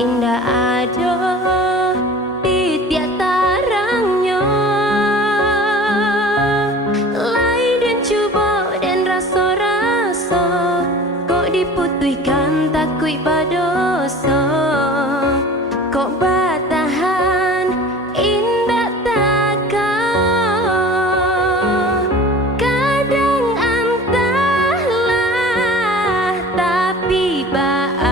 indah ada di tiap tarangnya. Lai dan cuba dan rasa-rasa, kok diputihkan takut berdosa. Kok bertahan indah takkan. Kadang entahlah tapi baalah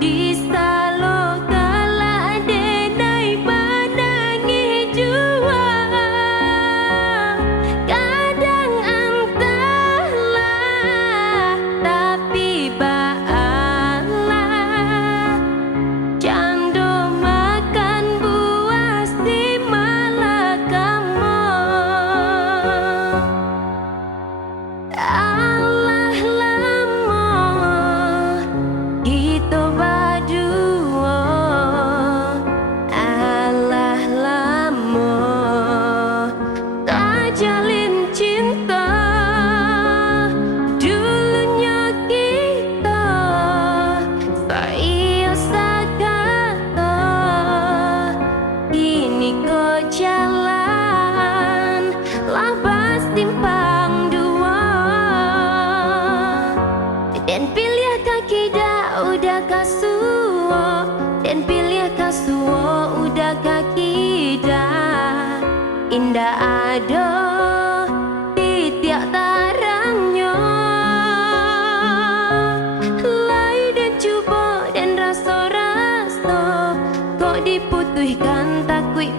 di salo kala denai badangi jua. Kadang entahlah tapi baalah cando makan buah si malakama. Allah lama kita berdua, Allah lama tak jalin cinta. Dulunya kita saya sakata, ini kau jalan labas simpang dua. Dan pilih kaki dah udah kasua, dan pilih kasua udah kaki dah. Indah ada di tiap tarangnya. Lai dan cuba dan rasa-rasa, kok diputihkan takut